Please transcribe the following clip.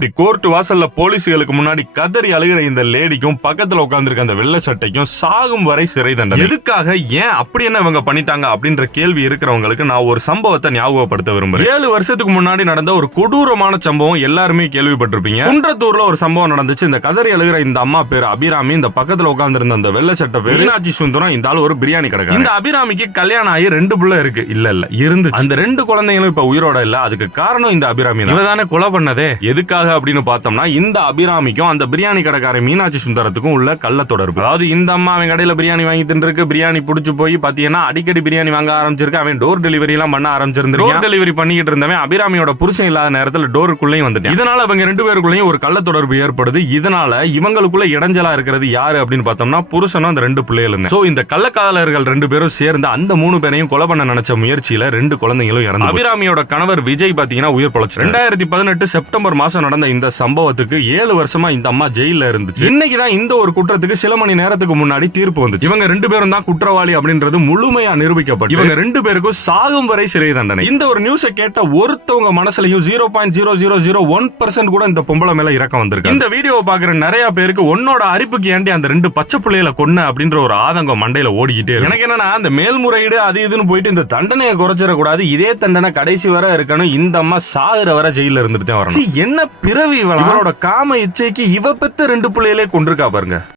இப்படி கோர்ட் வாசல்ல போலீஸ்களுக்கு முன்னாடி கதறி அழுகிற இந்த லேடிக்கும் பக்கத்துல உட்கார்ந்திருக்க அந்த வெள்ளை சட்டைக்கும் சாகும் வரை சிறை தண்டனை. எதுக்காக, ஏன், அப்படி என்ன இவங்க பண்ணிட்டாங்க அப்படின்ற கேள்வி இருக்கிறவங்களுக்கு நான் ஒரு சம்பவத்தை ஞாபகப்படுத்த விரும்புறேன். 7 வருஷத்துக்கு முன்னாடி நடந்த ஒரு கொடூரமான சம்பவம் எல்லாருமே கேள்விப்பட்டிருப்பீங்க. குன்றத்தூர்ல ஒரு சம்பவம் நடந்துச்சு. இந்த கதறி அழுகிற இந்த அம்மா பேரு அபிராமி, இந்த பக்கத்துல உட்கார்ந்திருந்த அந்த வெள்ளை சட்டை பேரு மீனாட்சி சுந்தரம். இந்த ஆள் ஒரு பிரியாணி கடை. இந்த அபிராமிக்கு கல்யாணம் ஆகி 2 பிள்ளை இருக்கு. இல்ல இருந்துச்சு. அந்த 2 குழந்தைகளும் இப்ப உயிரோட இல்ல. அதுக்கு காரணம் இந்த அபிராமி இவதானே கொலை பண்ணதே. எதுக்காக அப்படின்னு பார்த்தோம்னா, இந்த அபிராமிக்கும் அந்த பிரியாணி கடைக்கார மீனாட்சி சுந்தரத்துக்கும் உள்ள கள்ள தொடர்பு. அதாவது இந்த அம்மா அவன் கடையில பிரியாணி வாங்கி தின்னுருக்கு. பிரியாணி புடிச்சு போய் பாத்தீங்கன்னா அடிக்கடி பிரியாணி வாங்க ஆரம்பிச்சிருக்கு. அவன் டோர் டெலிவரி எல்லாம் பண்ண ஆரம்பிச்சிருந்து. டோர் டெலிவரி பண்ணிட்டு இருந்தவன் அபிராமியோட புருஷன் இல்லாத நேரத்தில் டோருக்குள்ளேயும் வந்துட்டான். இதனால அவங்க 2 பேருக்குள்ளேயும் ஒரு கள்ள தொடர்பு ஏற்படுது. இதனால இவங்களுக்குள்ள இடைஞ்சலா இருக்கிறது யாரு அப்படின்னு பார்த்தோம்னா புருஷனும் அந்த 2 பிள்ளைகளும். சோ இந்த கள்ளக்காதலர்கள் 2 பேரும் சேர்ந்து அந்த 3 பேரையும் கொலை பண்ண நினைச்ச முயற்சியில 2 குழந்தைகளும் இறந்து. அபிராமியோட கணவர் விஜய் பாத்தீங்கன்னா உயிர் பொழைச்சு. 2018 செப்டம்பர் மாசம் நடந்த இந்த சம்பவத்துக்கு 7 வருஷமா இந்த அம்மா ஜெயில இருந்துச்சு. இன்னைக்குதான் இந்த ஒரு குற்றத்துக்கு சில மணி நேரத்துக்கு முன்னாடி தீர்ப்பு வந்துச்சு. இவங்க 2 பேரும் தான் குற்றவாளி அப்படின்றது முழுமையா நிரூபிக்கப்பட்டு இவங்க 2 பேருக்கும் சாகும் வரை சிறை தண்டனை. இந்த ஒரு நியூஸை கேட்ட ஒருத்தவங்க மனசுலயும் 0.0001% கூட இந்த பொம்பளை மேல இறக்கம் வந்திருக்கு. இந்த வீடியோவை பாக்குற நிறைய பேருக்கு உன்னோட அரிப்புக்கு ஏண்டி அந்த 2 பச்சை பிள்ளைகளை கொன்ன அப்படின்ற ஒரு ஆதங்கம் மண்டையில ஓடிக்கிட்டே இருக்கு. எனக்கு என்னன்னா, அந்த மேல்முறையீடு அது இதுன்னு போயிட்டு இந்த தண்டனையை குறைச்சிடக்கூடாது, இதே தண்டனை கடைசி வரை இருக்கணும். இந்த அம்மா சாகுற வரை ஜெயில இருந்துட்டு வரணும். என்ன பிறவி இவளோட காம இச்சைக்கு இவ பெத்த 2 பிள்ளைகளே கொண்டிருக்கா பாருங்க.